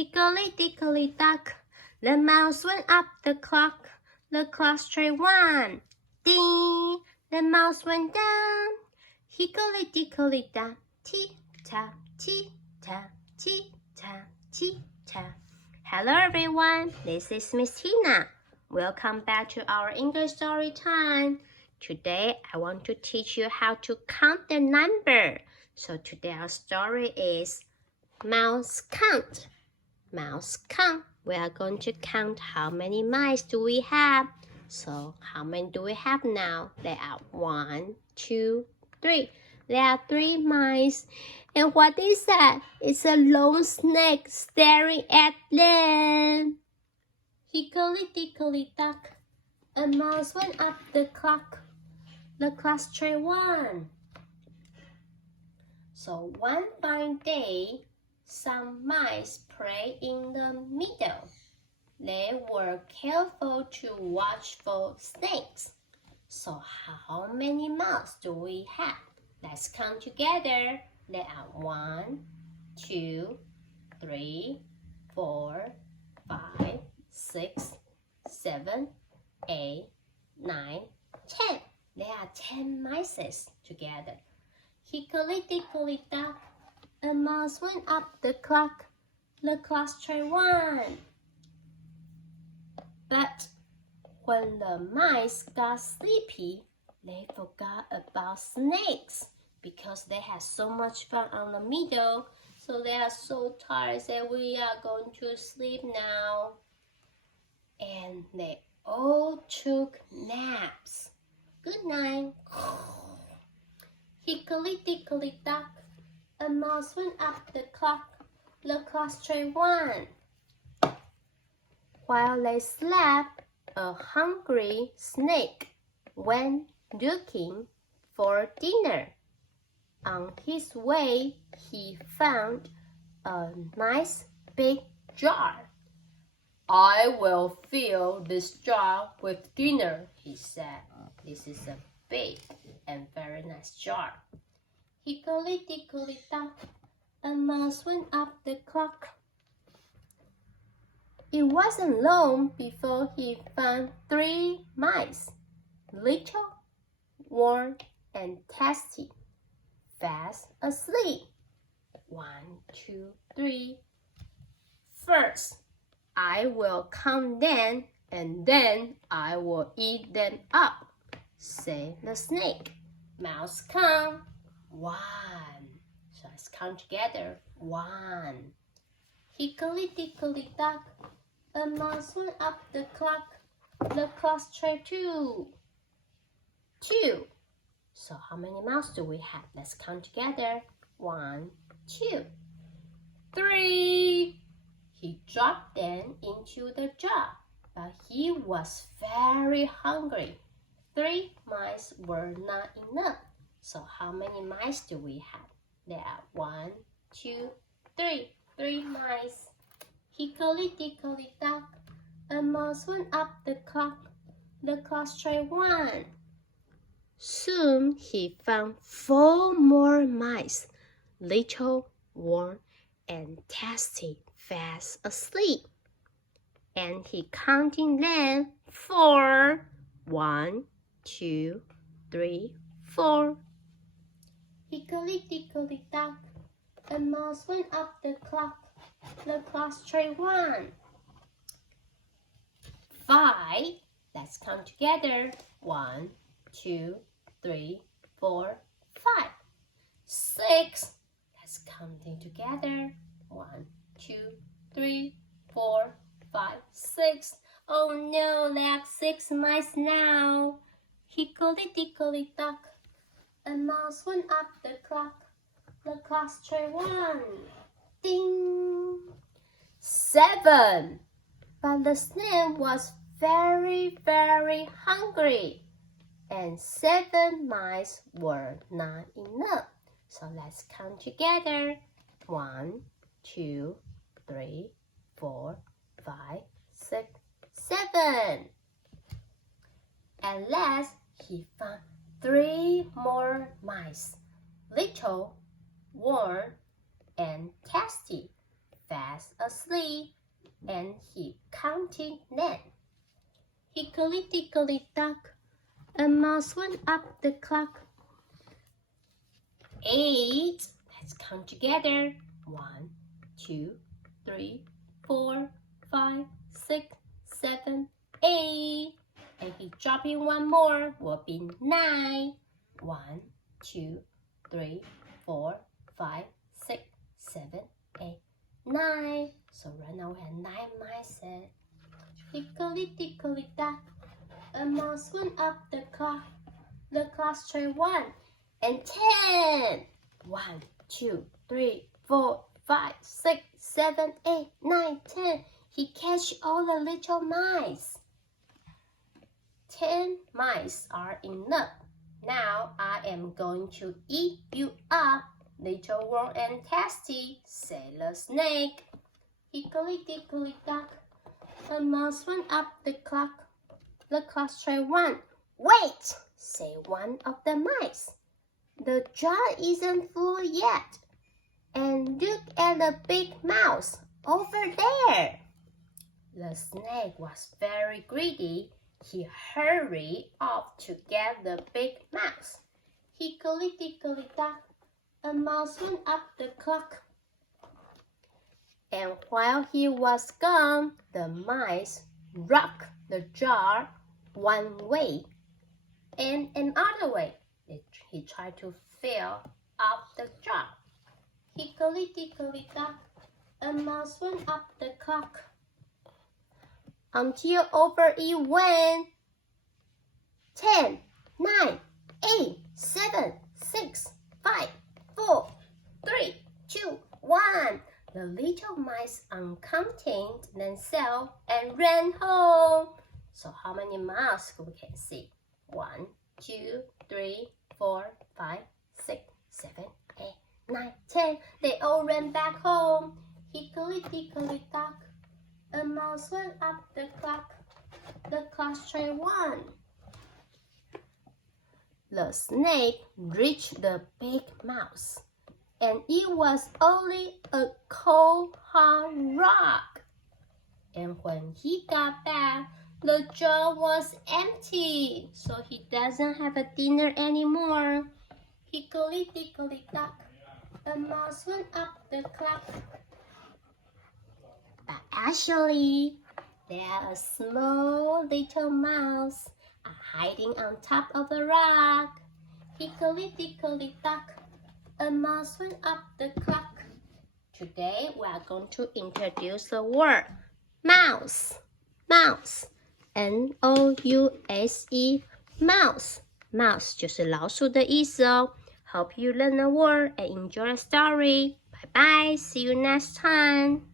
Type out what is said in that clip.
Hickory-dickory-dock, the mouse went up the clock. The clock struck 1. Ding! The mouse went down. Hickory-dickory-dock, tick-tock, tick-tock, tick-tock, tick-tock. Hello everyone, this is Ms.Tina. Welcome back to our English story time. Today I want to teach you how to count the number. So today our story is Mouse Count. Mouse count. We are going to count how many mice do we have. So how many do we have now? There are 1, 2, 3. There are 3 mice. And what is that? It's a long snake staring at them. Hickory-dickory-dock, a mouse went up the clock. The clock struck 1. So one fine day, some mice played in the meadow. They were careful to watch for snakes. So how many mice do we have? Let's count together. There are 1, 2, 3, 4, 5, 6, 7, 8, 9, 10. There are 10 mice together. Hickory-dickory-dock, a mouse went up the clock. The clock struck 1. But when the mice got sleepy, they forgot about snakes because they had so much fun on the meadow. So they are so tired that we are going to sleep now. And they all took naps. Good night. Hickory-dickory-dock, a mouse went up the clock. The clock struck 1. While they slept, a hungry snake went looking for dinner. On his way, he found a nice big jar. I will fill this jar with dinner, he said. This is a big and very nice jar. Hickory-dickory-dock, a mouse went up the clock. It wasn't long before he found 3 mice, little, warm, and tasty, fast asleep. 1, 2, 3. First, I will count them, and then I will eat them up, said the snake. Mouse count 1. So let's count together. 1. Hickory-dickory-dock, a mouse went up the clock. The clock struck 2. 2. So how many mice do we have? Let's count together. 1, 2, 3. He dropped them into the jar, but he was very hungry. 3 mice were not enough. So how many mice do we have? There are 1, 2, 3. 3 mice. Hickory-dickory-dock, a mouse went up the clock. The clock struck 1. Soon he found 4 more mice, little, warm, and tasty, fast asleep. And he counted them 4. 1, 2, 3, 4. Hickory-dickory-dock, a mouse went up the clock. The clock struck 1. 5. Let's count together. 1, 2, 3, 4, 5. 6. Let's counting together. 1, 2, 3, 4, 5, 6. Oh no, there are 6 mice now. Hickory-dickory-dock, a mouse went up the clock. The clock struck 1. Ding! 7. But the snake was very, very hungry. And 7 mice were not enough. So let's count together. 1, 2, 3, 4, 5, 6, 7. At last, he found 3 more mice, little, warm, and tasty, fast asleep, and he counted them. Hickory-dickory-dock, a mouse went up the clock. 8. Let's count together. 1, 2, 3, 4, 5, 6, 7, 8. And he dropped in one more, will be 9. 1, 2, 3, 4, 5, 6, 7, 8, 9. So right now we have 9 mice. Hickory-dickory-dock, a mouse went up the clock. The clock struck 1 and 10. 1, 2, 3, 4, 5, 6, 7, 8, 9, 10. He catch all the little mice. 10 mice are enough. Now I am going to eat you up, little warm and tasty, said the snake. Hickory-dickory-dock, a mouse went up the clock. The clock struck 1. Wait, said one of the mice. The jar isn't full yet. And look at the big mouse over there. The snake was very greedy. He hurried off to get the big mouse. Hickory-dickory-dock, a mouse went up the clock. And while he was gone, the mice rocked the jar one way and another way. He tried to fill up the jar. Hickory-dickory-dock, a mouse went up the clock. Until over it went. 10, 9, 8, 7, 6, 5, 4, 3, 2, 1. The little mice uncontained themselves and ran home. So how many mice we can see? 1, 2, 3, 4, 5, 6, 7, 8, 9, 10. They all ran back home. Hickory-dickory-dock, a mouse went up the clock. The clock struck 1. The snake reached the big mouse, and it was only a cold, hard rock. And when he got back, the jar was empty, so he doesn't have a dinner anymore. Hickory-dickory-dock, a mouse went up the clock. But actually, there a small little mouse hiding on top of a rock. Hickory-dickory-dock, a mouse went up the clock. Today we are going to introduce the word mouse. Mouse, N-O-U-S-E, mouse. Mouse 就是老鼠的意思哦。Hope you learn the word and enjoy the story. Bye bye. See you next time.